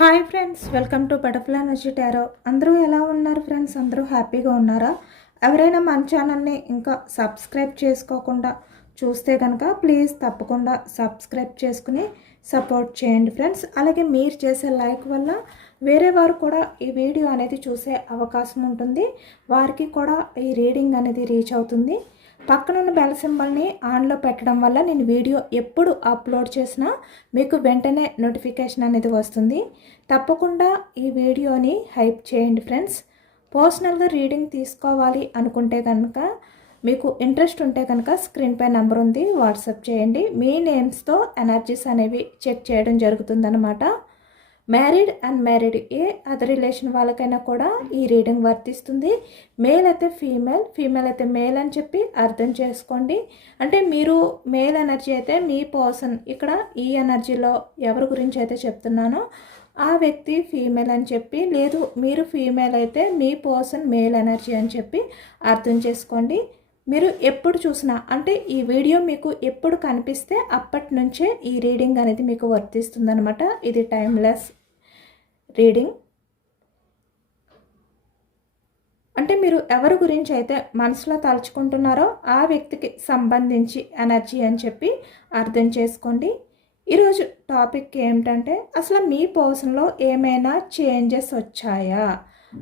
Hi friends, welcome to butterfly energy tarot. అందరూ ఎలా ఉన్నారు ఫ్రెండ్స్? అందరూ హ్యాపీగా ఉన్నారా? ఎవరైనా మన ఛానల్ని ఇంకా సబ్స్క్రైబ్ చేసుకోకుండా చూస్తే కనుక ప్లీజ్ తప్పకుండా సబ్స్క్రైబ్ చేసుకుని సపోర్ట్ చేయండి ఫ్రెండ్స్. అలాగే మీరు చేసే లైక్ వల్ల వేరే వారు కూడా ఈ వీడియో అనేది చూసే అవకాశం ఉంటుంది, వారికి కూడా ఈ రీడింగ్ అనేది రీచ్ అవుతుంది. పక్కనున్న బెల్ సింబల్ని ఆన్లో పెట్టడం వల్ల నేను వీడియో ఎప్పుడు అప్లోడ్ చేసినా మీకు వెంటనే నోటిఫికేషన్ అనేది వస్తుంది. తప్పకుండా ఈ వీడియోని హైప్ చేయండి ఫ్రెండ్స్. పర్సనల్గా రీడింగ్ తీసుకోవాలి అనుకుంటే కనుక, మీకు ఇంట్రెస్ట్ ఉంటే కనుక స్క్రీన్పై నెంబర్ ఉంది, వాట్సాప్ చేయండి. మీ నేమ్స్తో ఎనర్జీస్ అనేవి చెక్ చేయడం జరుగుతుందన్నమాట. Married and married A other relation వాళ్ళకైనా కూడా ఈ రీడింగ్ వర్తిస్తుంది. మేల్ అయితే ఫీమేల్, ఫీమేల్ అయితే మేల్ అని చెప్పి అర్థం చేసుకోండి. అంటే మీరు మేల్ ఎనర్జీ అయితే మీ పర్సన్, ఇక్కడ ఈ ఎనర్జీలో ఎవరి గురించి అయితే చెప్తున్నానో ఆ వ్యక్తి ఫీమేల్ అని చెప్పి, లేదు మీరు ఫీమేల్ అయితే మీ పర్సన్ మేల్ ఎనర్జీ అని చెప్పి అర్థం చేసుకోండి. మీరు ఎప్పుడు చూసినా, అంటే ఈ వీడియో మీకు ఎప్పుడు కనిపిస్తే అప్పటి నుంచే ఈ రీడింగ్ అనేది మీకు వర్తిస్తుంది అనమాట. ఇది టైమ్లెస్ రీడింగ్. అంటే మీరు ఎవరి గురించి అయితే మనసులో తలుచుకుంటున్నారో ఆ వ్యక్తికి సంబంధించి ఎనర్జీ అని చెప్పి అర్థం చేసుకోండి. ఈరోజు టాపిక్ ఏమిటంటే, అసలు మీ పర్సన్లో ఏమైనా చేంజెస్ వచ్చాయా,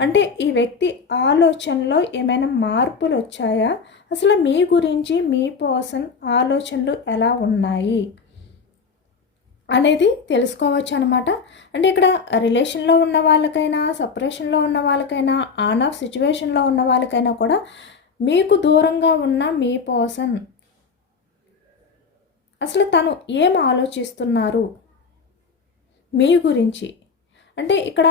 అంటే ఈ వ్యక్తి ఆలోచనలో ఏమైనా మార్పులు వచ్చాయా, అసలు మీ గురించి మీ పర్సన్ ఆలోచనలు ఎలా ఉన్నాయి అనేది తెలుసుకోవచ్చు అనమాట. అంటే ఇక్కడ రిలేషన్లో ఉన్న వాళ్ళకైనా, సపరేషన్లో ఉన్న వాళ్ళకైనా, ఆన్ ఆఫ్ సిచ్యువేషన్లో ఉన్న వాళ్ళకైనా కూడా మీకు దూరంగా ఉన్న మీ పర్సన్ అసలు తను ఏం ఆలోచిస్తున్నారు మీ గురించి. అంటే ఇక్కడ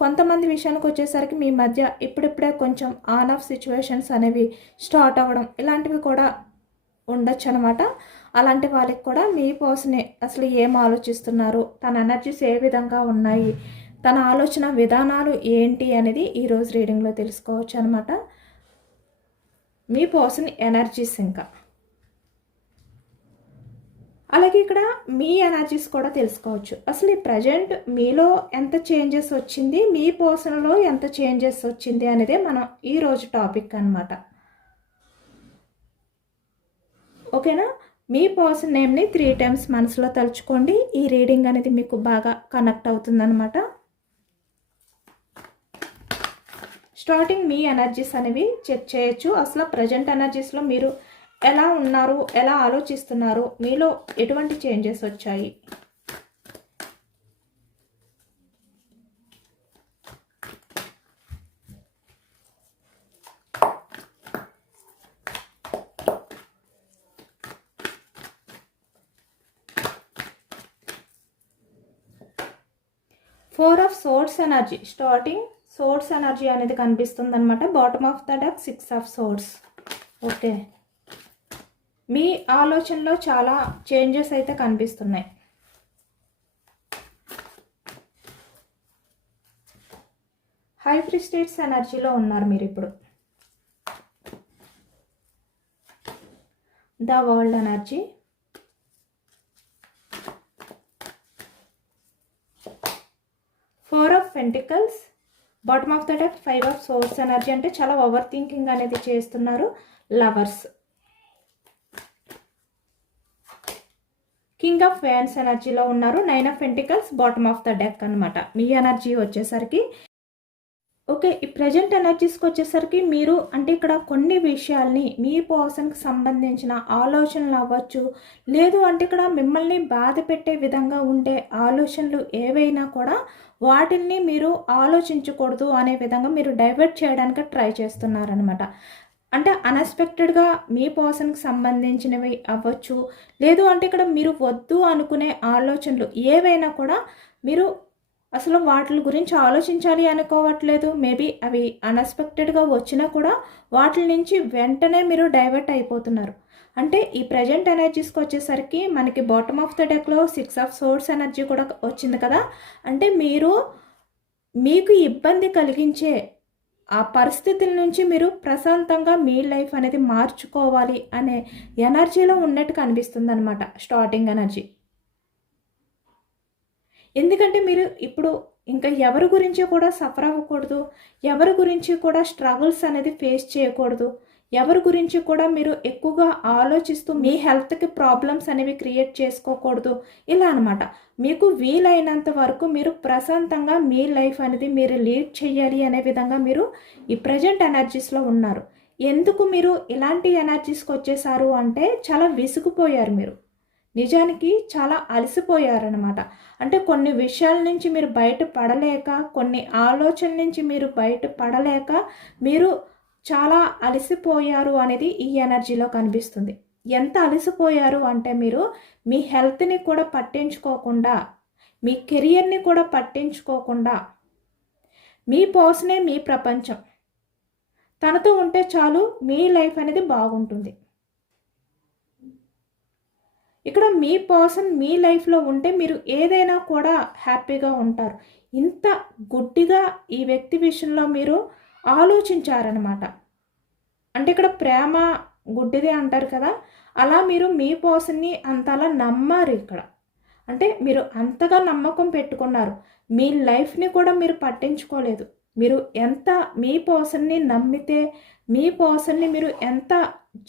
కొంతమంది విషయానికి వచ్చేసరికి మీ మధ్య ఇప్పుడిప్పుడే కొంచెం ఆన్ ఆఫ్ సిచ్యువేషన్స్ అనేవి స్టార్ట్ అవ్వడం ఇలాంటివి కూడా ఉండొచ్చు అనమాట. అలాంటి వాళ్ళకి కూడా మీ పర్సనే అసలు ఏం ఆలోచిస్తున్నారు, తన ఎనర్జీస్ ఏ విధంగా ఉన్నాయి, తన ఆలోచన విధానాలు ఏంటి అనేది ఈరోజు రీడింగ్లో తెలుసుకోవచ్చు అనమాట. మీ పర్సన్ ఎనర్జీస్ ఇంకా అలాగే ఇక్కడ మీ ఎనర్జీస్ కూడా తెలుసుకోవచ్చు. అసలు ఈ ప్రజెంట్ మీలో ఎంత చేంజెస్ వచ్చింది, మీ పర్సన్లో ఎంత చేంజెస్ వచ్చింది అనేదే మనం ఈరోజు టాపిక్ అనమాట. ఓకేనా? మీ పర్సన్ నేమ్ని 3 times మనసులో తలుచుకోండి. ఈ రీడింగ్ అనేది మీకు బాగా కనెక్ట్ అవుతుందన్నమాట. స్టార్టింగ్ మీ ఎనర్జీస్ అనేవి చెక్ చేయొచ్చు. అసలు ప్రజెంట్ ఎనర్జీస్లో మీరు ఎలా ఉన్నారు, ఎలా ఆలోచిస్తున్నారు, మీలో ఎటువంటి చేంజెస్ వచ్చాయి. Four of swords energy, starting swords energy అనేది కనిపిస్తుంది అనమాట. Bottom of the deck 6 of swords. Okay, మీ ఆలోచనలో చాలా చేంజెస్ అయితే కనిపిస్తున్నాయి. హై ప్రిస్టేట్స్ ఎనర్జీలో ఉన్నారు మీరు ఇప్పుడు. The world energy, four of pentacles, bottom of the deck 5 of swords energy. అంటే చాలా ఓవర్ థింకింగ్ అనేది చేస్తున్నారు. లవర్స్, కింగ్ ఆఫ్ వ్యాండ్స్ ఎనర్జీలో ఉన్నారు. 9 of Pentacles, bottom of the deck అనమాట మీ ఎనర్జీ వచ్చేసరికి. ఓకే, ఈ ప్రజెంట్ ఎనర్జీస్కి వచ్చేసరికి మీరు అంటే ఇక్కడ కొన్ని విషయాల్ని మీ పర్సన్కి సంబంధించిన ఆలోచనలు అవ్వచ్చు, లేదు అంటే ఇక్కడ మిమ్మల్ని బాధ పెట్టే విధంగా ఉండే ఆలోచనలు ఏవైనా కూడా వాటిని మీరు ఆలోచించకూడదు అనే విధంగా మీరు డైవర్ట్ చేయడానికి ట్రై చేస్తున్నారనమాట. అంటే అన్ఎక్స్పెక్టెడ్గా మీ పర్సన్కి సంబంధించినవి అవ్వచ్చు, లేదు అంటే ఇక్కడ మీరు వద్దు అనుకునే ఆలోచనలు ఏవైనా కూడా మీరు అసలు వాటి గురించి ఆలోచించాలి అనుకోవట్లేదు. మేబీ అవి అన్ఎక్స్పెక్టెడ్గా వచ్చినా కూడా వాటి నుంచి వెంటనే మీరు డైవర్ట్ అయిపోతున్నారు. అంటే ఈ ప్రజెంట్ ఎనర్జీస్కి వచ్చేసరికి మనకి బాటమ్ ఆఫ్ ద డెక్లో 6 of swords ఎనర్జీ కూడా వచ్చింది కదా. అంటే మీకు ఇబ్బంది కలిగించే ఆ పరిస్థితుల నుంచి మీరు ప్రశాంతంగా మీ లైఫ్ అనేది మార్చుకోవాలి అనే ఎనర్జీలో ఉన్నట్టు కనిపిస్తుంది అనమాట స్టార్టింగ్ ఎనర్జీ. ఎందుకంటే మీరు ఇప్పుడు ఇంకా ఎవరి గురించి కూడా సఫర్ అవ్వకూడదు, ఎవరి గురించి కూడా స్ట్రగుల్స్ అనేది ఫేస్ చేయకూడదు, ఎవరి గురించి కూడా మీరు ఎక్కువగా ఆలోచిస్తూ మీ హెల్త్కి ప్రాబ్లమ్స్ అనేవి క్రియేట్ చేసుకోకూడదు. ఇలా అనమాట. మీకు వీలైనంత వరకు మీరు ప్రశాంతంగా మీ లైఫ్ అనేది మీరు లీడ్ చేయాలి అనే విధంగా మీరు ఈ ప్రజెంట్ ఎనర్జీస్లో ఉన్నారు. ఎందుకు మీరు ఇలాంటి ఎనర్జీస్కి వచ్చేసారు అంటే చాలా విసిగిపోయారు మీరు. నిజానికి చాలా అలసిపోయారనమాట. అంటే కొన్ని విషయాల నుంచి మీరు బయట పడలేక, కొన్ని ఆలోచనల నుంచి మీరు బయట పడలేక మీరు చాలా అలసిపోయారు అనేది ఈ ఎనర్జీలో కనిపిస్తుంది. ఎంత అలసిపోయారు అంటే మీరు మీ హెల్త్ని కూడా పట్టించుకోకుండా, మీ కెరియర్ని కూడా పట్టించుకోకుండా, మీ పర్సనే మీ ప్రపంచం, తనతో ఉంటే చాలు మీ లైఫ్ అనేది బాగుంటుంది. ఇక్కడ మీ పర్సన్ మీ లైఫ్లో ఉంటే మీరు ఏదైనా కూడా హ్యాపీగా ఉంటారు. ఇంత గుడ్డిగా ఈ వ్యక్తి విషయంలో మీరు ఆలోచించారనమాట. అంటే ఇక్కడ ప్రేమ గుడ్డిదే అంటారు కదా, అలా మీరు మీ పర్సన్ని అంతలా నమ్మారు ఇక్కడ. అంటే మీరు అంతగా నమ్మకం పెట్టుకున్నారు, మీ లైఫ్ని కూడా మీరు పట్టించుకోలేదు. మీరు ఎంత మీ పర్సన్ని నమ్మితే, మీ పర్సన్ని మీరు ఎంత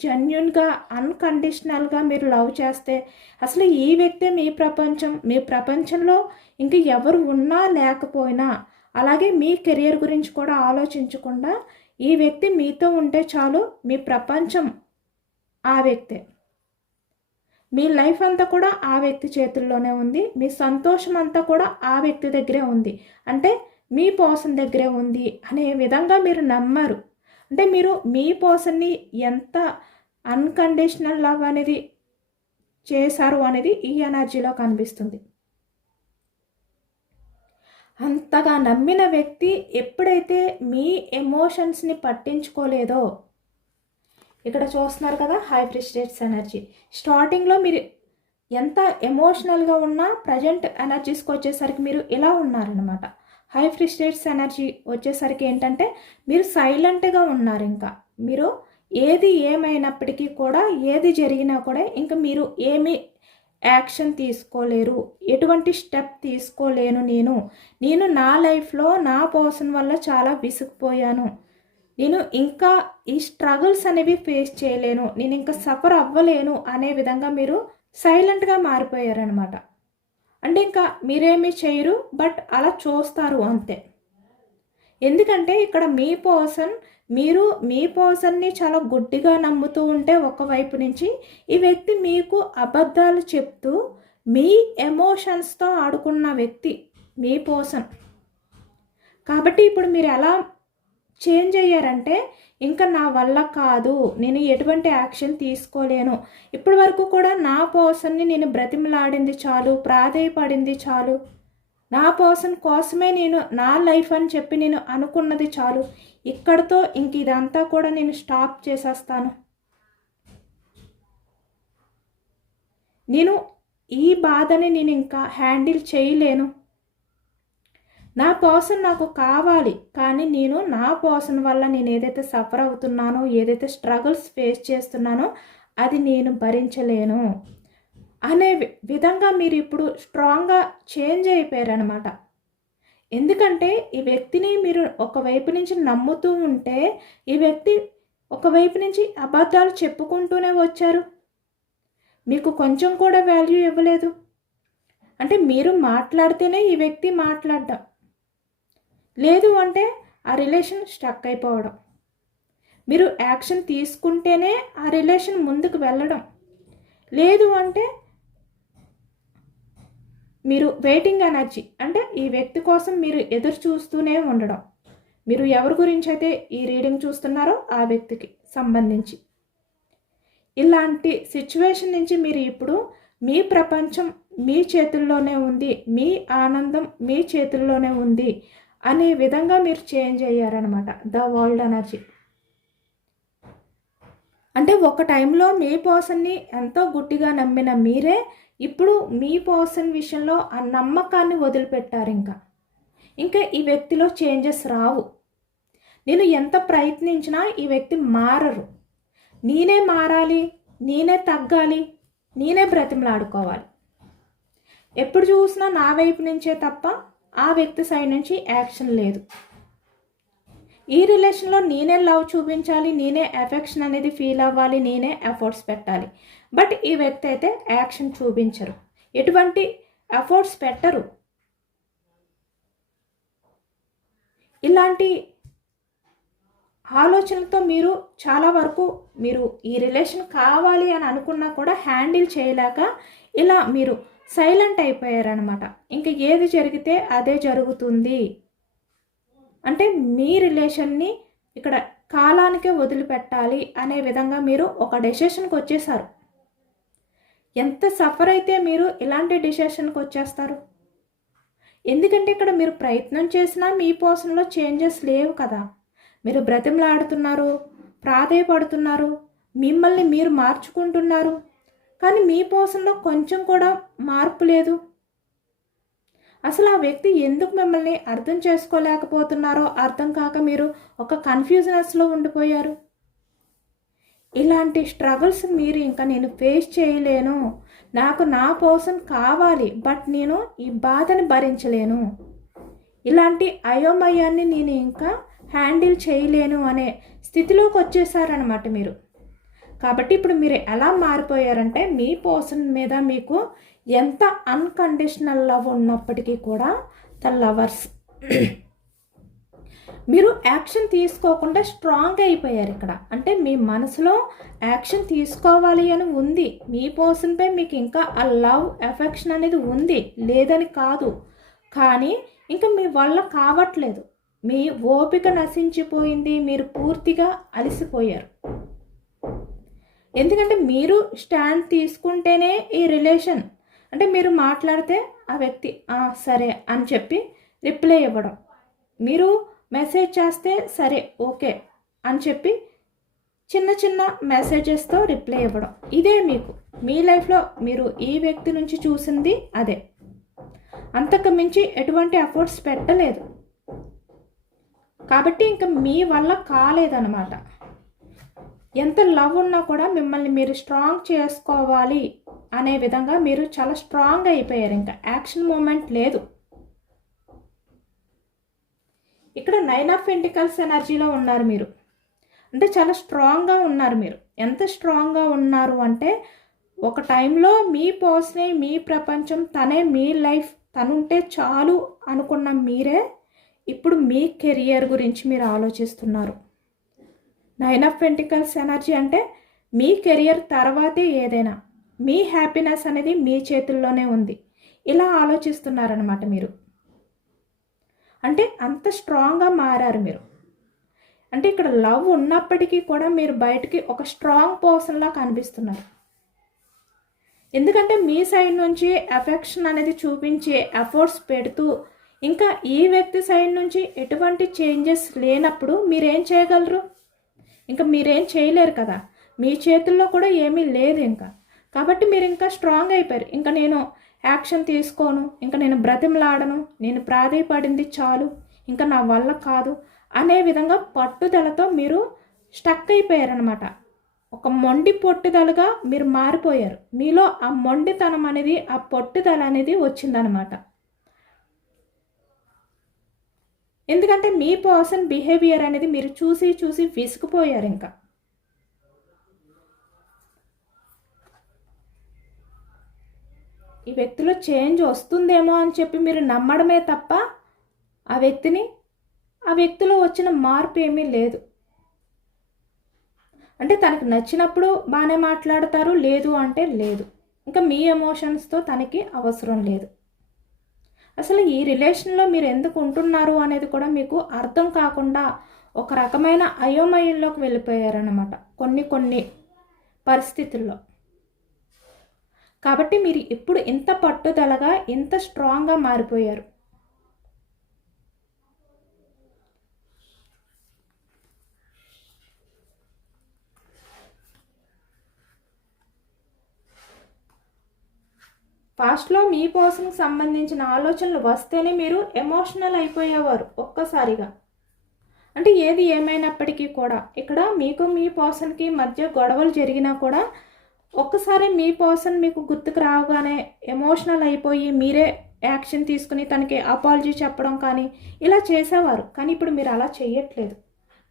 జెన్యున్గా అన్కండిషనల్గా మీరు లవ్ చేస్తే అసలు ఈ వ్యక్తే మీ ప్రపంచం, మీ ప్రపంచంలో ఇంక ఎవరు ఉన్నా లేకపోయినా, అలాగే మీ కెరియర్ గురించి కూడా ఆలోచించకుండా ఈ వ్యక్తి మీతో ఉంటే చాలు, మీ ప్రపంచం ఆ వ్యక్తే, మీ లైఫ్ అంతా కూడా ఆ వ్యక్తి చేతుల్లోనే ఉంది, మీ సంతోషం అంతా కూడా ఆ వ్యక్తి దగ్గరే ఉంది, అంటే మీ పర్సన్ దగ్గరే ఉంది అనే విధంగా మీరు నమ్మారు. అంటే మీరు మీ పర్సన్ని ఎంత అన్కండిషనల్ లవ్ అనేది చేశారు అనేది ఈ ఎనర్జీలో కనిపిస్తుంది. అంతగా నమ్మిన వ్యక్తి ఎప్పుడైతే మీ ఎమోషన్స్ని పట్టించుకోలేదో, ఇక్కడ చూస్తున్నారు కదా హై ఫ్రస్ట్రేట్స్ ఎనర్జీ. స్టార్టింగ్లో మీరు ఎంత ఎమోషనల్గా ఉన్నా ప్రజెంట్ ఎనర్జీస్కి వచ్చేసరికి మీరు ఇలా ఉన్నారనమాట. హై ఫ్రస్ట్రేట్స్ ఎనర్జీ వచ్చేసరికి ఏంటంటే మీరు సైలెంట్గా ఉన్నారు. ఇంకా మీరు ఏది ఏమైనప్పటికీ కూడా, ఏది జరిగినా కూడా ఇంకా మీరు ఏమి యాక్షన్ తీసుకోలేరు, ఎటువంటి స్టెప్ తీసుకోలేను. నేను నా లైఫ్లో నా పర్సన్ వల్ల చాలా విసిగిపోయాను, నేను ఇంకా ఈ స్ట్రగుల్స్ అనేవి ఫేస్ చేయలేను, నేను ఇంకా సఫర్ అవ్వలేను అనే విధంగా మీరు సైలెంట్గా మారిపోయారనమాట. అంటే ఇంకా మీరేమీ చేయరు, బట్ అలా చూస్తారు అంతే. ఎందుకంటే ఇక్కడ మీ పర్సన్, మీరు మీ పర్సన్ని చాలా గుడ్డిగా నమ్ముతూ ఉంటే ఒకవైపు నుంచి ఈ వ్యక్తి మీకు అబద్ధాలు చెప్తూ మీ ఎమోషన్స్తో ఆడుకున్న వ్యక్తి మీ పర్సన్. కాబట్టి ఇప్పుడు మీరు ఎలా చేంజ్ అయ్యారంటే ఇంకా నా వల్ల కాదు, నేను ఎటువంటి యాక్షన్ తీసుకోలేను, ఇప్పటి వరకు కూడా నా పర్సన్ని నేను బ్రతిమలాడింది చాలు, ప్రాధేయపడింది చాలు, నా పర్సన్ కోసమే నేను నా లైఫ్ అని చెప్పి నేను అనుకున్నది చాలు, ఇక్కడితో ఇంక ఇదంతా కూడా నేను స్టాప్ చేసేస్తాను, నేను ఈ బాధని నేను ఇంకా హ్యాండిల్ చేయలేను, నా పర్సన్ నాకు కావాలి, కానీ నేను నా పర్సన్ వల్ల నేను ఏదైతే సఫర్ అవుతున్నానో, ఏదైతే స్ట్రగుల్స్ ఫేస్ చేస్తున్నానో అది నేను భరించలేను అనే విధంగా మీరు ఇప్పుడు స్ట్రాంగ్గా చేంజ్ అయిపోయారనమాట. ఎందుకంటే ఈ వ్యక్తిని మీరు ఒకవైపు నుంచి నమ్ముతూ ఉంటే ఈ వ్యక్తి ఒకవైపు నుంచి అబద్ధాలు చెప్పుకుంటూనే వచ్చారు, మీకు కొంచెం కూడా వాల్యూ ఇవ్వలేదు. అంటే మీరు మాట్లాడితేనే ఈ వ్యక్తి మాట్లాడడం, లేదు అంటే ఆ రిలేషన్ స్టక్ అయిపోవడం, మీరు యాక్షన్ తీసుకుంటేనే ఆ రిలేషన్ ముందుకు వెళ్ళడం, లేదు అంటే మీరు వెయిటింగ్ ఎనర్జీ, అంటే ఈ వ్యక్తి కోసం మీరు ఎదురు చూస్తూనే ఉండడం. మీరు ఎవరి గురించి అయితే ఈ రీడింగ్ చూస్తున్నారో ఆ వ్యక్తికి సంబంధించి ఇలాంటి సిచ్యువేషన్ నుంచి మీరు ఇప్పుడు మీ ప్రపంచం మీ చేతుల్లోనే ఉంది, మీ ఆనందం మీ చేతుల్లోనే ఉంది అనే విధంగా మీరు చేంజ్ అయ్యారనమాట. ద వరల్డ్ ఎనర్జీ అంటే ఒక టైంలో మీ పర్సన్ని ఎంతో గుడ్డిగా నమ్మిన మీరే ఇప్పుడు మీ పర్సన్ విషయంలో ఆ నమ్మకాన్ని వదిలిపెట్టారు. ఇంకా ఈ వ్యక్తిలో చేంజెస్ రావు, నేను ఎంత ప్రయత్నించినా ఈ వ్యక్తి మారరు, నేనే మారాలి, నేనే తగ్గాలి, నేనే బ్రతిమలాడుకోవాలి, ఎప్పుడు చూసినా నా వైపు నుంచే తప్ప ఆ వ్యక్తి సైడ్ నుంచి యాక్షన్ లేదు. ఈ రిలేషన్లో నేనే లవ్ చూపించాలి, నేనే ఎఫెక్షన్ అనేది ఫీల్ అవ్వాలి, నేనే ఎఫర్ట్స్ పెట్టాలి. బట్ ఈ వ్యక్తి అయితే యాక్షన్ చూపించరు, ఎటువంటి ఎఫర్ట్స్ పెట్టరు. ఇలాంటి ఆలోచనలతో మీరు చాలా వరకు మీరు ఈ రిలేషన్ కావాలి అని అనుకున్నా కూడా హ్యాండిల్ చేయలేక ఇలా మీరు సైలెంట్ అయిపోయారనమాట. ఇంకా ఏది జరిగితే అదే జరుగుతుంది అంటే మీ రిలేషన్ని ఇక్కడ కాలానికే వదిలిపెట్టాలి అనే విధంగా మీరు ఒక డెసిషన్కి వచ్చేసారు. ఎంత సఫర్ అయితే మీరు ఇలాంటి డెసిషన్కి వచ్చేస్తారు? ఎందుకంటే ఇక్కడ మీరు ప్రయత్నం చేసినా మీ పర్సన్లో చేంజెస్ లేవు కదా. మీరు బ్రతిమలాడుతున్నారు, ప్రాధేయపడుతున్నారు, మిమ్మల్ని మీరు మార్చుకుంటున్నారు, కానీ మీ పర్సన్లో కొంచెం కూడా మార్పు లేదు. అసలు ఆ వ్యక్తి ఎందుకు మిమ్మల్ని అర్థం చేసుకోలేకపోతున్నారో అర్థం కాక మీరు ఒక కన్ఫ్యూజనెస్లో ఉండిపోయారు. ఇలాంటి స్ట్రగుల్స్ మీరు ఇంకా నేను ఫేస్ చేయలేను, నాకు నా పర్సన్ కావాలి బట్ నేను ఈ బాధని భరించలేను, ఇలాంటి అయోమయాన్ని నేను ఇంకా హ్యాండిల్ చేయలేను అనే స్థితిలోకి వచ్చేసారనమాట మీరు. కాబట్టి ఇప్పుడు మీరు ఎలా మారిపోయారంటే మీ పర్సన్ మీద మీకు ఎంత అన్కండిషనల్ లవ్ ఉన్నప్పటికీ కూడా ద లవర్స్ మీరు యాక్షన్ తీసుకోకుండా స్ట్రాంగ్ అయిపోయారు ఇక్కడ. అంటే మీ మనసులో యాక్షన్ తీసుకోవాలి అని ఉంది, మీ పర్సన్పై మీకు ఇంకా ఆ లవ్ ఎఫెక్షన్ అనేది ఉంది, లేదని కాదు, కానీ ఇంకా మీ వల్ల కావట్లేదు, మీ ఓపిక నశించిపోయింది, మీరు పూర్తిగా అలసిపోయారు. ఎందుకంటే మీరు స్టాండ్ తీసుకుంటేనే ఈ రిలేషన్, అంటే మీరు మాట్లాడితే ఆ వ్యక్తి సరే అని చెప్పి రిప్లై ఇవ్వడం, మీరు మెసేజ్ చేస్తే సరే ఓకే అని చెప్పి చిన్న చిన్న మెసేజెస్తో రిప్లై ఇవ్వడం, ఇదే మీకు మీ లైఫ్లో మీరు ఈ వ్యక్తి నుంచి చూసింది అదే. అంతకు మించి ఎటువంటి ఎఫర్ట్స్ పెట్టలేదు, కాబట్టి ఇంకా మీ వల్ల కాలేదన్నమాట. ఎంత లవ్ ఉన్నా కూడా మిమ్మల్ని మీరు స్ట్రాంగ్ చేసుకోవాలి అనే విధంగా మీరు చాలా స్ట్రాంగ్ అయిపోయారు, ఇంకా యాక్షన్ మూమెంట్ లేదు. ఇక్కడ 9 ఆఫ్ పెంటికల్స్ ఎనర్జీలో ఉన్నారు మీరు, అంటే చాలా స్ట్రాంగ్గా ఉన్నారు మీరు. ఎంత స్ట్రాంగ్గా ఉన్నారు అంటే ఒక టైంలో మీ పర్సనే మీ ప్రపంచం, తనే మీ లైఫ్, తనుంటే చాలు అనుకున్న మీరే ఇప్పుడు మీ కెరియర్ గురించి మీరు ఆలోచిస్తున్నారు. 9 ఆఫ్ పెంటికల్స్ ఎనర్జీ అంటే మీ కెరియర్ తర్వాతే ఏదైనా, మీ హ్యాపీనెస్ అనేది మీ చేతుల్లోనే ఉంది, ఇలా ఆలోచిస్తున్నారనమాట మీరు. అంటే అంత స్ట్రాంగ్గా మారారు మీరు. అంటే ఇక్కడ లవ్ ఉన్నప్పటికీ కూడా మీరు బయటికి ఒక స్ట్రాంగ్ పర్సన్లా కనిపిస్తున్నారు. ఎందుకంటే మీ సైడ్ నుంచి ఎఫెక్షన్ అనేది చూపించే ఎఫర్ట్స్ పెడుతూ ఇంకా ఈ వ్యక్తి సైడ్ నుంచి ఎటువంటి చేంజెస్ లేనప్పుడు మీరేం చేయగలరు? ఇంకా మీరేం చేయలేరు కదా, మీ చేతుల్లో కూడా ఏమీ లేదు ఇంకా. కాబట్టి మీరు ఇంకా స్ట్రాంగ్ అయిపోయారు. ఇంకా నేను యాక్షన్ తీసుకోను, ఇంకా నేను బ్రతిమలాడను, నేను ప్రాధేయపడింది చాలు, ఇంకా నా వల్ల కాదు అనే విధంగా పట్టుదలతో మీరు స్టక్ అయిపోయారనమాట. ఒక మొండి పట్టుదలగా మీరు మారిపోయారు. మీలో ఆ మొండితనం అనేది, ఆ పట్టుదల అనేది వచ్చిందనమాట. ఎందుకంటే మీ పర్సన్ బిహేవియర్ అనేది మీరు చూసి చూసి విసిగిపోయారు. ఇంకా ఈ వ్యక్తిలో చేంజ్ వస్తుందేమో అని చెప్పి మీరు నమ్మడమే తప్ప ఆ వ్యక్తిలో వచ్చిన మార్పు ఏమీ లేదు. అంటే తనకి నచ్చినప్పుడు బాగానే మాట్లాడతారు, లేదు అంటే లేదు. ఇంకా మీ ఎమోషన్స్తో తనకి అవసరం లేదు. అసలు ఈ రిలేషన్లో మీరు ఎందుకు ఉంటున్నారు అనేది కూడా మీకు అర్థం కాకుండా ఒక రకమైన అయోమయంలోకి వెళ్ళిపోయారన్నమాట కొన్ని పరిస్థితుల్లో. కాబట్టి మీరు ఇప్పుడు ఇంత పట్టుదలగా, ఇంత స్ట్రాంగ్గా మారిపోయారు. ఫాస్ట్లో మీ పర్సన్కి సంబంధించిన ఆలోచనలు వస్తేనే మీరు ఎమోషనల్ అయిపోయేవారు ఒక్కసారిగా. అంటే ఏది ఏమైనప్పటికీ కూడా ఇక్కడ మీకు మీ పర్సన్కి మధ్య గొడవలు జరిగినా కూడా ఒక్కసారి మీ పర్సన్ మీకు గుర్తుకు రాగానే ఎమోషనల్ అయిపోయి మీరే యాక్షన్ తీసుకుని తనకి అపాలజీ చెప్పడం కానీ ఇలా చేసేవారు. కానీ ఇప్పుడు మీరు అలా చేయట్లేదు.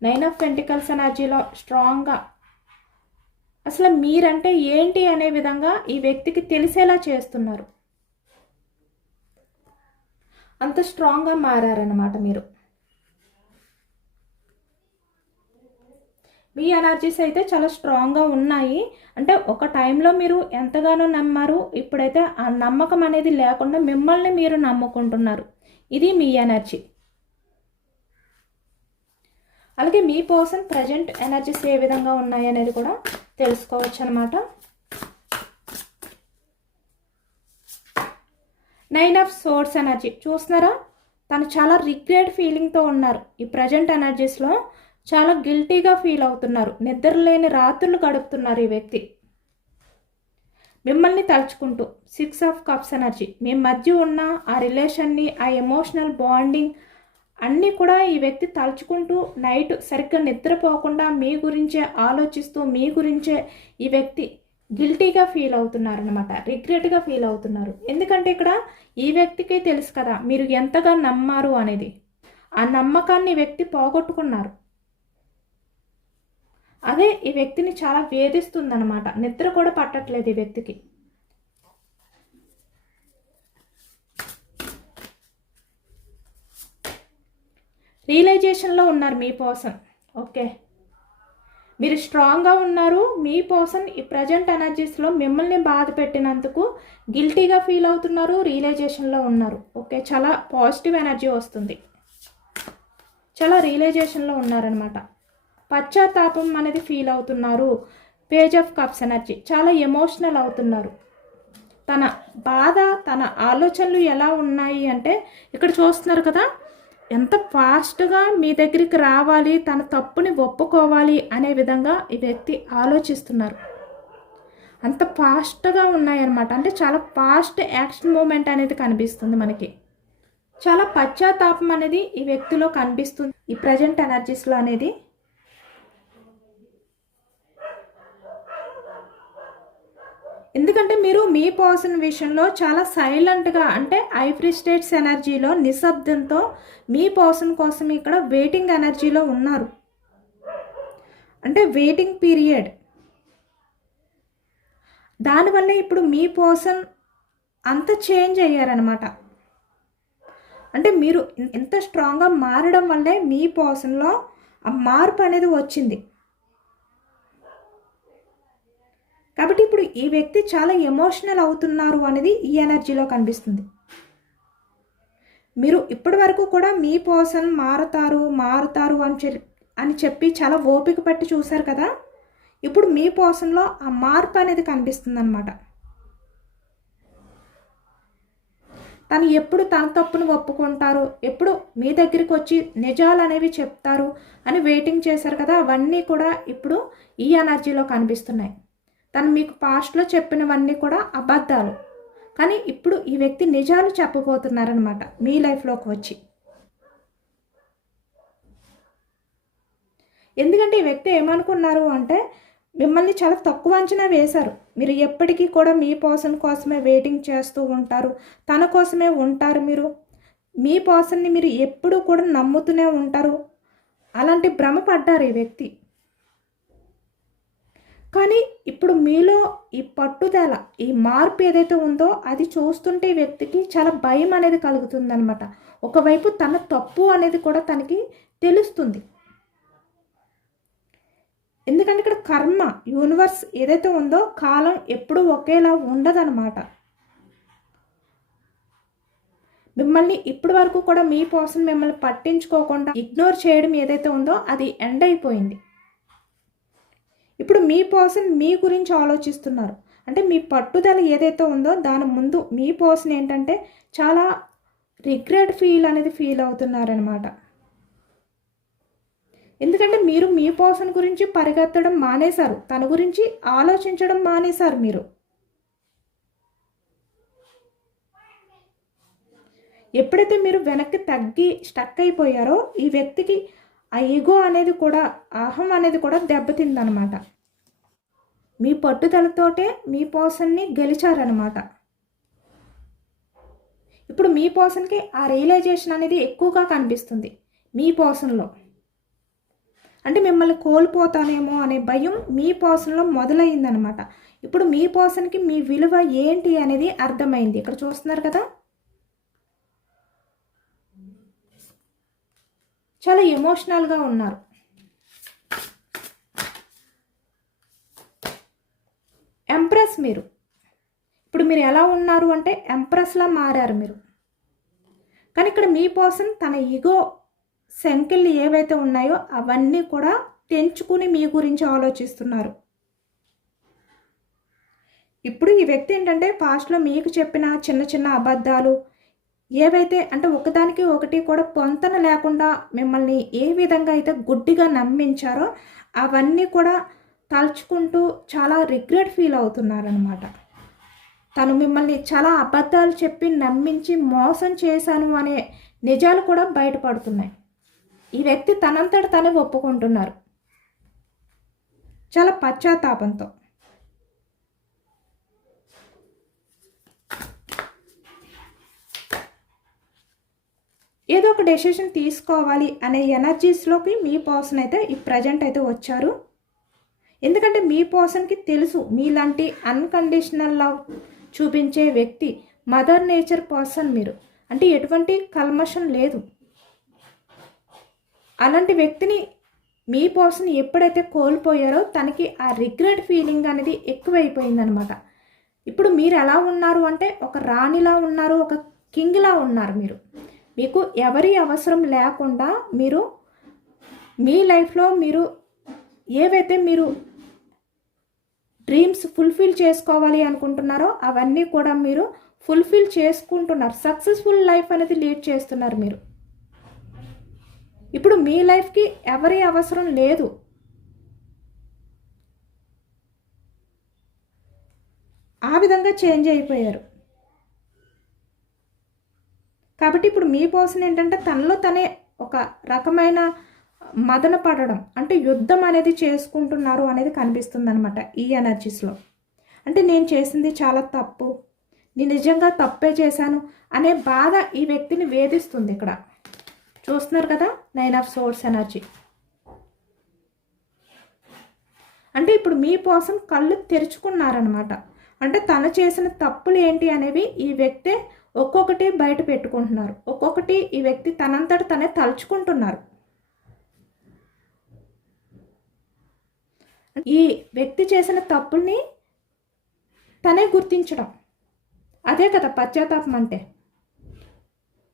9 ఆఫ్ పెంటికల్స్ ఎనర్జీలో స్ట్రాంగ్గా అసలు మీరంటే ఏంటి అనే విధంగా ఈ వ్యక్తికి తెలిసేలా చేస్తున్నారు. అంత స్ట్రాంగ్గా మారారన్నమాట మీరు. మీ ఎనర్జీస్ అయితే చాలా స్ట్రాంగ్గా ఉన్నాయి. అంటే ఒక టైంలో మీరు ఎంతగానో నమ్మారు, ఇప్పుడైతే ఆ నమ్మకం అనేది లేకుండా మిమ్మల్ని మీరు నమ్ముకుంటున్నారు. ఇది మీ ఎనర్జీ. అలాగే మీ పర్సన్ ప్రజెంట్ ఎనర్జీస్ ఏ విధంగా ఉన్నాయి అనేది కూడా తెలుసుకోవచ్చు అనమాట. 9 ఆఫ్ సోర్స్ ఎనర్జీ చూస్తున్నారా, తను చాలా రిగ్రెట్ ఫీలింగ్తో ఉన్నారు. ఈ ప్రజెంట్ ఎనర్జీస్లో చాలా గిల్టీగా ఫీల్ అవుతున్నారు. నిద్రలేని రాత్రులు గడుపుతున్నారు ఈ వ్యక్తి మిమ్మల్ని తలుచుకుంటూ. 6 ఆఫ్ కప్స్ ఎనర్జీ, మీ మధ్య ఉన్న ఆ రిలేషన్ని, ఆ ఎమోషనల్ బాండింగ్ అన్నీ కూడా ఈ వ్యక్తి తలుచుకుంటూ నైట్ సరిగ్గా నిద్రపోకుండా మీ గురించే ఆలోచిస్తూ మీ గురించే ఈ వ్యక్తి గిల్టీగా ఫీల్ అవుతున్నారు అనమాట. రిగ్రెట్గా ఫీల్ అవుతున్నారు. ఎందుకంటే ఇక్కడ ఈ వ్యక్తికే తెలుసు కదా మీరు ఎంతగా నమ్మారు అనేది. ఆ నమ్మకాన్ని ఈ వ్యక్తి పోగొట్టుకున్నారు. అదే ఈ వ్యక్తిని చాలా వేధిస్తుందన్నమాట. నిద్ర కూడా పట్టట్లేదు ఈ వ్యక్తికి. రియలైజేషన్లో ఉన్నారు మీ పర్సన్. ఓకే, మీరు స్ట్రాంగ్గా ఉన్నారు. మీ పర్సన్ ఈ ప్రజెంట్ ఎనర్జీస్లో మిమ్మల్ని బాధ పెట్టినందుకు గిల్టీగా ఫీల్ అవుతున్నారు. రియలైజేషన్లో ఉన్నారు. ఓకే, చాలా పాజిటివ్ ఎనర్జీ వస్తుంది. చాలా రియలైజేషన్లో ఉన్నారనమాట. పశ్చాత్తాపం అనేది ఫీల్ అవుతున్నారు. పేజ్ ఆఫ్ కప్స్ ఎనర్జీ, చాలా ఎమోషనల్ అవుతున్నారు. తన బాధ, తన ఆలోచనలు ఎలా ఉన్నాయి అంటే ఇక్కడ చూస్తున్నారు కదా, ఎంత ఫాస్ట్గా మీ దగ్గరికి రావాలి, తన తప్పుని ఒప్పుకోవాలి అనే విధంగా ఈ వ్యక్తి ఆలోచిస్తున్నారు. అంత ఫాస్ట్గా ఉన్నాయన్నమాట. అంటే చాలా ఫాస్ట్ యాక్షన్ మూమెంట్ అనేది కనిపిస్తుంది మనకి. చాలా పశ్చాత్తాపం అనేది ఈ వ్యక్తిలో కనిపిస్తుంది ఈ ప్రజెంట్ ఎనర్జీస్లో అనేది. ఎందుకంటే మీరు మీ పర్సన్ విషయంలో చాలా సైలెంట్గా, అంటే ఐఫ్రీ స్టేట్స్ ఎనర్జీలో నిశ్శబ్దంతో మీ పర్సన్ కోసం ఇక్కడ వెయిటింగ్ ఎనర్జీలో ఉన్నారు. అంటే వెయిటింగ్ పీరియడ్. దానివల్ల ఇప్పుడు మీ పర్సన్ అంత చేంజ్ అయ్యారనమాట. అంటే మీరు ఎంత స్ట్రాంగ్గా మారడం వల్లే మీ పర్సన్లో ఆ మార్పు అనేది వచ్చింది. కాబట్టి ఇప్పుడు ఈ వ్యక్తి చాలా ఎమోషనల్ అవుతున్నారు అనేది ఈ ఎనర్జీలో కనిపిస్తుంది. మీరు ఇప్పటి వరకు కూడా మీ పర్సన్ మారుతారు అని చెప్పి చాలా ఓపిక పట్టి చూశారు కదా. ఇప్పుడు మీ పర్సన్లో ఆ మార్పు అనేది కనిపిస్తుంది అనమాట. తను ఎప్పుడు తన తప్పును ఒప్పుకుంటారు, ఎప్పుడు మీ దగ్గరికి వచ్చి నిజాలు అనేవి చెప్తారు అని వెయిటింగ్ చేశారు కదా, అవన్నీ కూడా ఇప్పుడు ఈ ఎనర్జీలో కనిపిస్తున్నాయి. తను మీకు పాస్ట్లో చెప్పినవన్నీ కూడా అబద్ధాలు, కానీ ఇప్పుడు ఈ వ్యక్తి నిజాలు చెప్పబోతున్నారనమాట మీ లైఫ్లోకి వచ్చి. ఎందుకంటే ఈ వ్యక్తి ఏమనుకున్నారు అంటే మిమ్మల్ని చాలా తక్కువ అంచనా వేశారు. మీరు ఎప్పటికీ కూడా మీ పర్సన్ కోసమే వెయిటింగ్ చేస్తూ ఉంటారు, తన కోసమే ఉంటారు. మీరు మీ పర్సన్ని మీరు ఎప్పుడూ కూడా నమ్ముతూనే ఉంటారు. అలాంటి భ్రమ పడ్డారు ఈ వ్యక్తి. కానీ ఇప్పుడు మీలో ఈ పట్టుదల, ఈ మార్పు ఏదైతే ఉందో అది చూస్తుంటే ఈ వ్యక్తికి చాలా భయం అనేది కలుగుతుందనమాట. ఒకవైపు తన తప్పు అనేది కూడా తనకి తెలుస్తుంది. ఎందుకంటే ఇక్కడ కర్మ, యూనివర్స్ ఏదైతే ఉందో కాలం ఎప్పుడూ ఒకేలా ఉండదన్నమాట. మిమ్మల్ని ఇప్పటి వరకు కూడా మీ పర్సన్ మిమ్మల్ని పట్టించుకోకుండా ఇగ్నోర్ చేయడం ఏదైతే ఉందో అది ఎండ్ అయిపోయింది. ఇప్పుడు మీ పర్సన్ మీ గురించి ఆలోచిస్తున్నారు. అంటే మీ పట్టుదల ఏదైతే ఉందో దాని ముందు మీ పర్సన్ ఏంటంటే చాలా రిగ్రెట్ ఫీల్ అవుతున్నారనమాట. ఎందుకంటే మీరు మీ పర్సన్ గురించి పరిగెత్తడం మానేశారు, తన గురించి ఆలోచించడం మానేశారు. మీరు ఎప్పుడైతే మీరు వెనక్కి తగ్గి స్టక్ అయిపోయారో ఈ వ్యక్తికి ఆ ఈగో అనేది కూడా, అహం అనేది కూడా దెబ్బతిందనమాట. మీ పట్టుదలతోటే మీ పర్సన్ని గెలిచారనమాట. ఇప్పుడు మీ పర్సన్కి ఆ రియలైజేషన్ అనేది ఎక్కువగా కనిపిస్తుంది మీ పర్సన్లో. అంటే మిమ్మల్ని కోల్పోతానేమో అనే భయం మీ పర్సన్లో మొదలైందనమాట. ఇప్పుడు మీ పర్సన్కి మీ విలువ ఏంటి అనేది అర్థమైంది. ఇక్కడ చూస్తున్నారు కదా, చాలా ఎమోషనల్గా ఉన్నారు. ఎంప్రెస్ మీరు. ఇప్పుడు మీరు ఎలా ఉన్నారు అంటే ఎంప్రెస్లా మారారు మీరు. కానీ ఇక్కడ మీ పర్సన్ తన ఈగో సంఖ్యలు ఏవైతే ఉన్నాయో అవన్నీ కూడా తెంచుకుని మీ గురించి ఆలోచిస్తున్నారు. ఇప్పుడు ఈ వ్యక్తి ఏంటంటే పాస్ట్లో మీకు చెప్పిన చిన్న చిన్న అబద్ధాలు ఏవైతే అంటే ఒకదానికి ఒకటి కూడా పొంతన లేకుండా మిమ్మల్ని ఏ విధంగా అయితే గుడ్డిగా నమ్మించారో అవన్నీ కూడా తలుచుకుంటూ చాలా రిగ్రెట్ ఫీల్ అవుతున్నారనమాట. తను మిమ్మల్ని చాలా అబద్ధాలు చెప్పి నమ్మించి మోసం చేశాను అనే నిజాలు కూడా బయటపడుతున్నాయి. ఈ వ్యక్తి తనంతట తనే ఒప్పుకుంటున్నారు చాలా పశ్చాత్తాపంతో. ఏదో ఒక డెసిషన్ తీసుకోవాలి అనే ఎనర్జీస్లోకి మీ పర్సన్ అయితే ఈ ప్రజెంట్ అయితే వచ్చారు. ఎందుకంటే మీ పర్సన్కి తెలుసు మీలాంటి అన్కండిషనల్ లవ్ చూపించే వ్యక్తి మదర్ నేచర్ పర్సన్ మీరు. అంటే ఎటువంటి కల్మషం లేదు. అలాంటి వ్యక్తిని మీ పర్సన్ ఎప్పుడైతే కోల్పోయారో తనకి ఆ రిగ్రెట్ ఫీలింగ్ అనేది ఎక్కువైపోయిందనమాట. ఇప్పుడు మీరు ఎలా ఉన్నారు అంటే ఒక రాణిలా ఉన్నారు, ఒక కింగ్లా ఉన్నారు మీరు. మీకు ఎవరి అవసరం లేకుండా మీరు మీ లైఫ్లో మీరు ఏవైతే మీరు డ్రీమ్స్ ఫుల్ఫిల్ చేసుకోవాలి అనుకుంటున్నారో అవన్నీ కూడా మీరు ఫుల్ఫిల్ చేసుకుంటున్నారు. సక్సెస్ఫుల్ లైఫ్ అనేది లీడ్ చేస్తున్నారు మీరు. ఇప్పుడు మీ లైఫ్కి ఎవరి అవసరం లేదు. ఆ విధంగా చేంజ్ అయిపోయారు. కాబట్టి ఇప్పుడు మీ పర్సన్ ఏంటంటే తనలో తనే ఒక రకమైన మదన పడడం అంటే యుద్ధం అనేది చేసుకుంటున్నారు అనేది కనిపిస్తుంది అనమాట ఈ ఎనర్జీస్లో. అంటే నేను చేసింది చాలా తప్పు, నేను నిజంగా తప్పే చేశాను అనే బాధ ఈ వ్యక్తిని వేధిస్తుంది. ఇక్కడ చూస్తున్నారు కదా 9 ఆఫ్ సోర్స్ ఎనర్జీ. అంటే ఇప్పుడు మీ పర్సన్ కళ్ళు తెరుచుకున్నారనమాట. అంటే తను చేసిన తప్పులు ఏంటి అనేవి ఈ వ్యక్తే ఒక్కొక్కటి బయట పెట్టుకుంటున్నారు. ఒక్కొక్కటి ఈ వ్యక్తి తనంతట తనే తలుచుకుంటున్నారు. ఈ వ్యక్తి చేసిన తప్పుల్ని తనే గుర్తించడం, అదే కదా పశ్చాత్తాపం అంటే.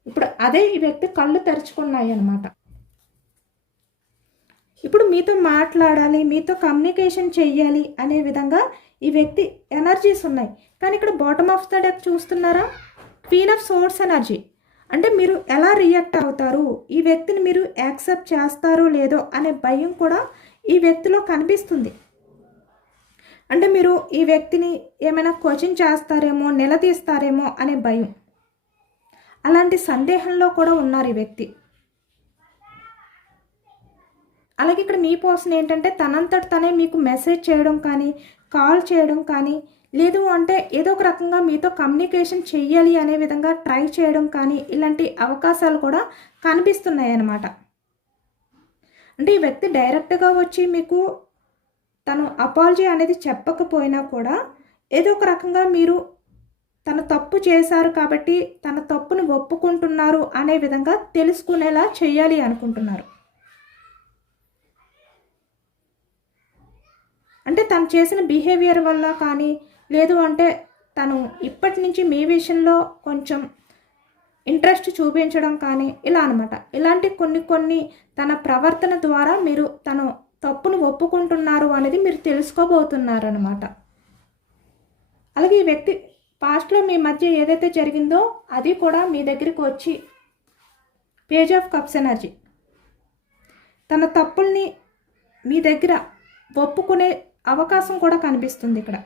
ఇప్పుడు అదే ఈ వ్యక్తి కళ్ళు తెరుచుకున్నాయి అన్నమాట. ఇప్పుడు మీతో మాట్లాడాలి, మీతో కమ్యూనికేషన్ చెయ్యాలి అనే విధంగా ఈ వ్యక్తి ఎనర్జీస్ ఉన్నాయి. కానీ ఇక్కడ బాటమ్ ఆఫ్ ద డెక్ చూస్తున్నారా, క్వీన్ ఆఫ్ సోర్స్ ఎనర్జీ. అంటే మీరు ఎలా రియాక్ట్ అవుతారు, ఈ వ్యక్తిని మీరు యాక్సెప్ట్ చేస్తారో లేదో అనే భయం కూడా ఈ వ్యక్తిలో కనిపిస్తుంది. అంటే మీరు ఈ వ్యక్తిని ఏమైనా క్వశ్చన్ చేస్తారేమో, నిలదీస్తారేమో అనే భయం, అలాంటి సందేహంలో కూడా ఉన్నారు ఈ వ్యక్తి. అలాగే ఇక్కడ మీ పర్సన్ ఏంటంటే తనంతట తనే మీకు మెసేజ్ చేయడం కానీ, కాల్ చేయడం కానీ, లేదు అంటే ఏదో ఒక రకంగా మీతో కమ్యూనికేషన్ చెయ్యాలి అనే విధంగా ట్రై చేయడం కానీ, ఇలాంటి అవకాశాలు కూడా కనిపిస్తున్నాయి అన్నమాట. అంటే ఈ వ్యక్తి డైరెక్ట్గా వచ్చి మీకు తను అపాలజీ అనేది చెప్పకపోయినా కూడా ఏదో ఒక రకంగా మీరు తను తప్పు చేశారు కాబట్టి తన తప్పును ఒప్పుకుంటున్నారు అనే విధంగా తెలుసుకునేలా చేయాలి అనుకుంటున్నారు. అంటే తను చేసిన బిహేవియర్ వల్ల కానీ, లేదు అంటే తను ఇప్పటి నుంచి మీ విషయంలో కొంచెం ఇంట్రెస్ట్ చూపించడం కానీ ఇలా అనమాట. ఇలాంటి కొన్ని తన ప్రవర్తన ద్వారా మీరు తను తప్పును ఒప్పుకుంటున్నారు అనేది మీరు తెలుసుకోబోతున్నారు అనమాట. అలాగే ఈ వ్యక్తి పాస్ట్లో మీ మధ్య ఏదైతే జరిగిందో అది కూడా మీ దగ్గరికి వచ్చి పేజ్ ఆఫ్ కప్స్ ఎనర్జీ తన తప్పుల్ని మీ దగ్గర ఒప్పుకునే అవకాశం కూడా కనిపిస్తుంది ఇక్కడ.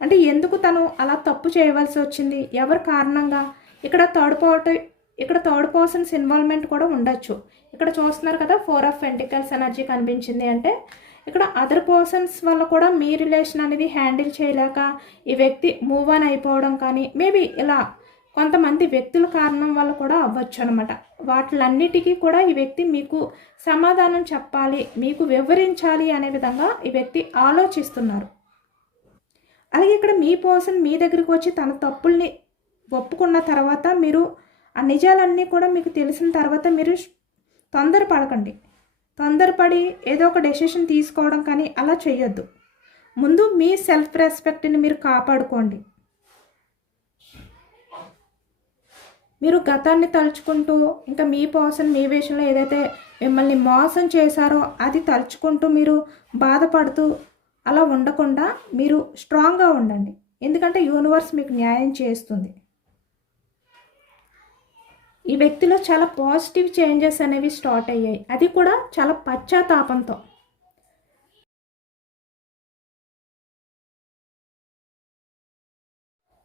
అంటే ఎందుకు తను అలా తప్పు చేయవలసి వచ్చింది, ఎవరి కారణంగా, ఇక్కడ థర్డ్ పర్సన్స్ ఇన్వాల్వ్మెంట్ కూడా ఉండొచ్చు. ఇక్కడ చూస్తున్నారు కదా 4 ఆఫ్ పెంటికల్స్ ఎనర్జీ కనిపించింది. అంటే ఇక్కడ అదర్ పర్సన్స్ వల్ల కూడా మీ రిలేషన్ అనేది హ్యాండిల్ చేయలేక ఈ వ్యక్తి మూవ్ ఆన్ అయిపోవడం కానీ మేబీ ఇలా కొంతమంది వ్యక్తుల కారణం వల్ల కూడా అవ్వచ్చు అనమాట. వాటిలన్నిటికీ కూడా ఈ వ్యక్తి మీకు సమాధానం చెప్పాలి, మీకు వివరించాలి అనే విధంగా ఈ వ్యక్తి ఆలోచిస్తున్నారు. అలాగే ఇక్కడ మీ పర్సన్ మీ దగ్గరికి వచ్చి తన తప్పుల్ని ఒప్పుకున్న తర్వాత మీరు ఆ నిజాలన్నీ కూడా మీకు తెలిసిన తర్వాత మీరు తొందరపడకండి. తొందరపడి ఏదో ఒక డెసిషన్ తీసుకోవడం కానీ అలా చేయొద్దు. ముందు మీ సెల్ఫ్ రెస్పెక్ట్ని మీరు కాపాడుకోండి. మీరు గతాన్ని తలుచుకుంటూ ఇంకా మీ పర్సన్ మీ విషయంలో ఏదైతే మిమ్మల్ని మోసం చేశారో అది తలుచుకుంటూ మీరు బాధపడుతూ అలా ఉండకుండా మీరు స్ట్రాంగ్గా ఉండండి. ఎందుకంటే యూనివర్స్ మీకు న్యాయం చేస్తుంది. ఈ వ్యక్తిలో చాలా పాజిటివ్ చేంజెస్ అనేవి స్టార్ట్ అయ్యాయి, అది కూడా చాలా పశ్చాత్తాపంతో.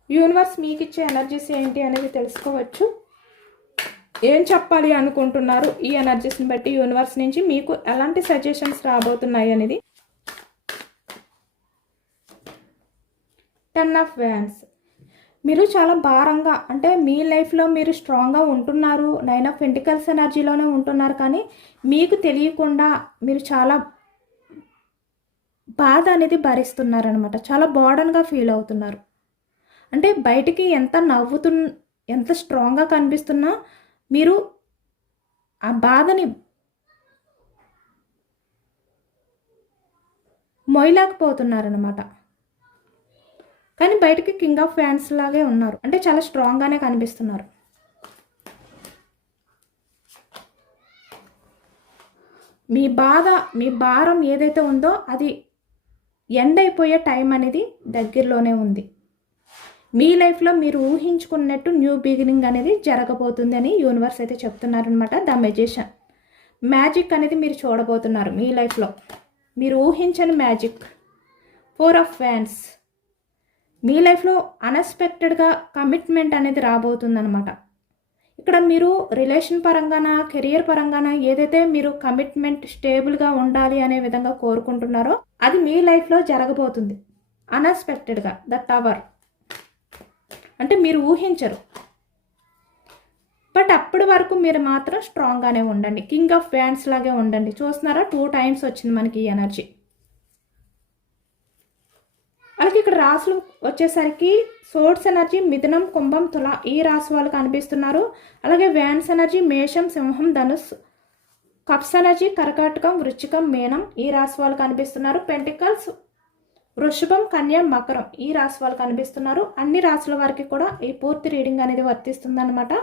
యూనివర్స్ మీకు ఇచ్చే ఎనర్జీస్ ఏంటి అనేది తెలుసుకోవచ్చు. ఏం చెప్పాలి అనుకుంటున్నారు ఈ ఎనర్జీస్ని బట్టి యూనివర్స్ నుంచి మీకు ఎలాంటి సజెషన్స్ రాబోతున్నాయి అనేది. 10 ఆఫ్ వ్యాండ్స్. మీరు చాలా భారంగా అంటే మీ లైఫ్లో మీరు స్ట్రాంగ్గా ఉంటున్నారు, 9 ఆఫ్ పెంటికల్స్ ఎనర్జీలోనే ఉంటున్నారు, కానీ మీకు తెలియకుండా మీరు చాలా బాధ అనేది భరిస్తున్నారనమాట. చాలా బర్డన్గా ఫీల్ అవుతున్నారు. అంటే బయటికి ఎంత ఎంత స్ట్రాంగ్గా కనిపిస్తున్నా మీరు ఆ బాధని మోయలేకపోతున్నారనమాట. కానీ బయటికి కింగ్ ఆఫ్ ఫ్యాన్స్ లాగే ఉన్నారు, అంటే చాలా స్ట్రాంగ్గానే కనిపిస్తున్నారు. మీ బాధ మీ భారం ఏదైతే ఉందో అది ఎండ్ అయిపోయే టైం అనేది దగ్గరలోనే ఉంది. మీ లైఫ్లో మీరు ఊహించుకున్నట్టు న్యూ బిగినింగ్ అనేది జరగబోతుంది అని యూనివర్స్ అయితే చెప్తున్నారనమాట. ద మెజిషియన్ మ్యాజిక్ అనేది మీరు చూడబోతున్నారు మీ లైఫ్లో, మీరు ఊహించని మ్యాజిక్. 4 of wands. మీ లైఫ్లో అన్ఎక్స్పెక్టెడ్గా కమిట్మెంట్ అనేది రాబోతుందనమాట. ఇక్కడ మీరు రిలేషన్ పరంగాన కెరియర్ పరంగాన ఏదైతే మీరు కమిట్మెంట్ స్టేబుల్గా ఉండాలి అనే విధంగా కోరుకుంటున్నారో అది మీ లైఫ్లో జరగబోతుంది అన్ఎక్స్పెక్టెడ్గా. ద టవర్ అంటే మీరు ఊహించరు, బట్ అప్పటి వరకు మీరు మాత్రం స్ట్రాంగ్గానే ఉండండి. కింగ్ ఆఫ్ వ్యాండ్స్ లాగే ఉండండి. చూస్తున్నారా 2 టైమ్స్ వచ్చింది మనకి ఈ ఎనర్జీ. అలాగే ఇక్కడ రాసులు వచ్చేసరికి సోర్స్ ఎనర్జీ మిథునం, కుంభం, తుల ఈ రాశి వాళ్ళు కనిపిస్తున్నారు. అలాగే వ్యాండ్స్ ఎనర్జీ మేషం, సింహం, ధనుస్. కప్స్ ఎనర్జీ కర్కాటకం, వృశ్చికం, మీనం ఈ రాశి వాళ్ళు కనిపిస్తున్నారు. పెంటికల్స్ వృషభం, కన్య, మకరం ఈ రాశి వాళ్ళు కనిపిస్తున్నారు. అన్ని రాశుల వారికి కూడా ఈ పూర్తి రీడింగ్ అనేది వర్తిస్తుంది అనమాట.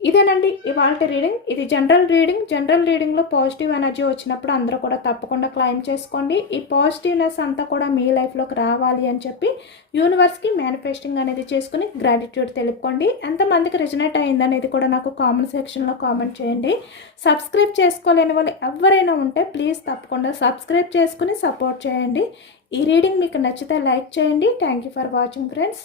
ఇదేనండి ఇవాళ రీడింగ్. ఇది జనరల్ రీడింగ్. జనరల్ రీడింగ్లో పాజిటివ్ ఎనర్జీ వచ్చినప్పుడు అందరూ కూడా తప్పకుండా క్లైమ్ చేసుకోండి. ఈ పాజిటివ్నెస్ అంతా కూడా మీ లైఫ్లోకి రావాలి అని చెప్పి యూనివర్స్కి మేనిఫెస్టింగ్ అనేది చేసుకుని గ్రాటిట్యూడ్ తెలుపుకోండి. ఎంతమందికి రిజనేట్ అయిందనేది కూడా నాకు కామెంట్ సెక్షన్లో కామెంట్ చేయండి. సబ్స్క్రైబ్ చేసుకోలేని వాళ్ళు ఎవరైనా ఉంటే ప్లీజ్ తప్పకుండా సబ్స్క్రైబ్ చేసుకుని సపోర్ట్ చేయండి. ఈ రీడింగ్ మీకు నచ్చితే లైక్ చేయండి. Thank you for watching friends.